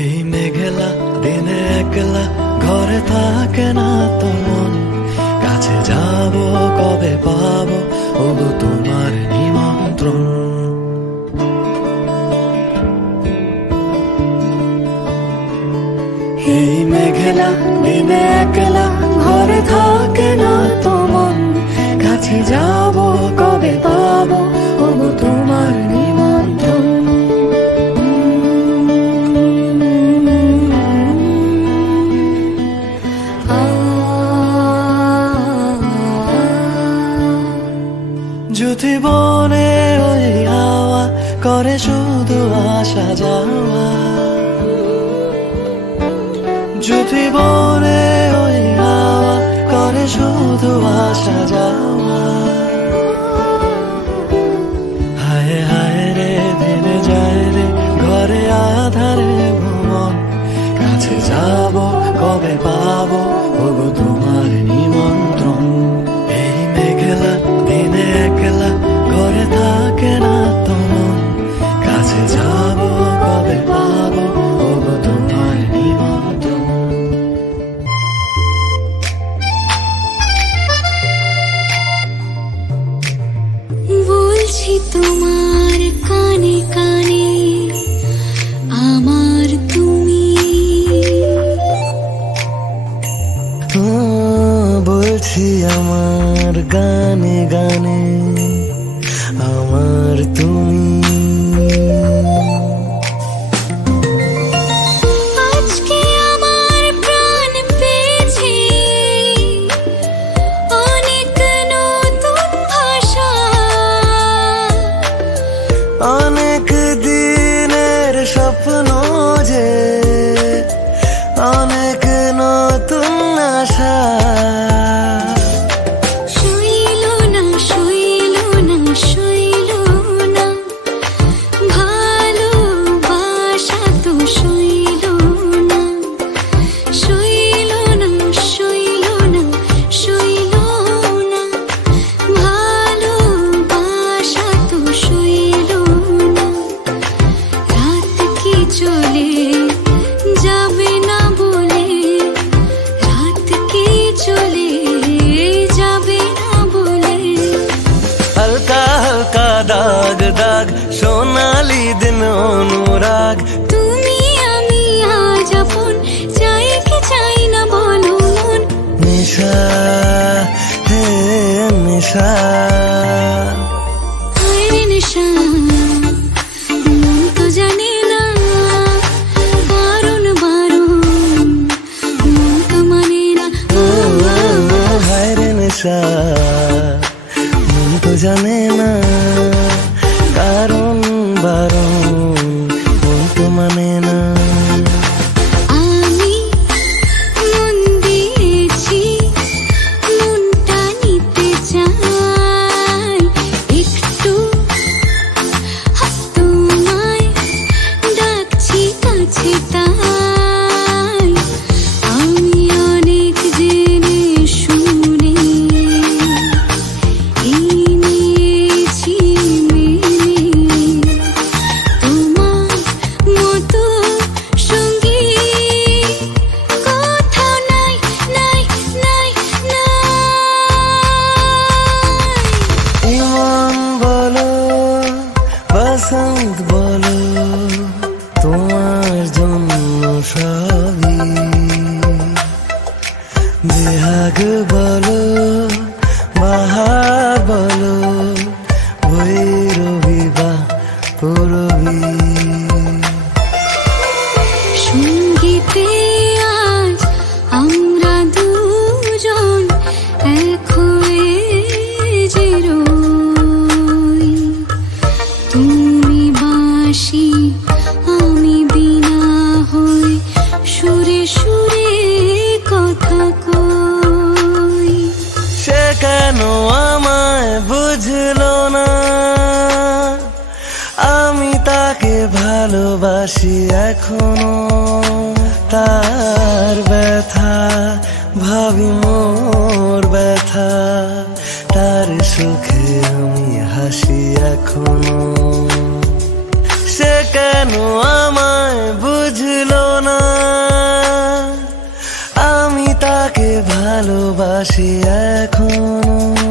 এই মেঘলা দিনে একলা ঘরে থাকে না তো মন, কাছে যাব কবে পাবো ওগো তোমার নিমন্ত্রণ। এই মেঘলা দিনে একলা ঘরে থাকে না তো মন, কাছে যাব কবে পাবো ওগো তোমার নিমন্ত্রণ। যদি বনে ওই হাওয়া করে শুধু আসা যাওয়া, যদি বনে ওই হাওয়া করে শুধু আসা যাওয়া, হায় হায় রে দিনে যায় রে ঘরে আধারে ভুবন, কাছে যাব কবে পাবো ওগো তোমার নিমন্ত্রণ। এই মেঘলা দিনে একলা ঘরে থাকে না তো মন, কাছে যাব কবে পাবো ওগো তোমার নিমন্ত্রণ। বলছি তোমার কানে কানে আমার তুমি, বলছি আমার গানে গানে আমার তুমি। আজকে আমার প্রাণ পেয়েছে অনেক নতুন ভাষা, অনেক দিনের স্বপ্ন যে অনেক নতুন আশা, শুইল না শুইল না শুইল না ভালোবাসা তো শুইল না, শুইল না শুইল না শুইল না ভালোবাসা তো শুইল না। রাত কি চলে যাবে না বলে, রাত কি চলে যাবে না বলে, হালকা হালকা দাগ দাগ সোনালি দিন অনুরাগ, তুমি আমি আজ আপন, চাই কি চাই না বলো মন। নেশা হে নেশা, হায় নেশা মন তো জানে না, বারণ বারণ মন তো মানে না। হায় রে নেশা মন তো জানে না, কারণ বারণ মন তো মানে না। আমি মন দিয়েছি মনটা নিতে চাই, একটু তোমায় ডাকছি কাছে তাই, আমি অনেক জেনে শুনে এই নিয়েছি মেনে, তোমার মতো সঙ্গী কোথাও নাই নাই নাই নাই। ইমন বলো বসন্ত বলো তোমার জন্য সবই, বেহাগ বলো বাহার বলো ভৈরবী বা পূরবী। সঙ্গীতে আজ আমরা দুজন এক হয়ে যে রই, তুমি বাঁশি আমি বীণা হই, সুরে সুরে কথা কই। সে কেন আমায় বুঝলো না, আমি তাকে ভালোবাসি এখনো, তার ব্যথা ভাবি মোর ব্যথা, তার সুখে আমি হাসি এখনো। সে কেন আমায় বুঝলো ভালোবাসি এখনো।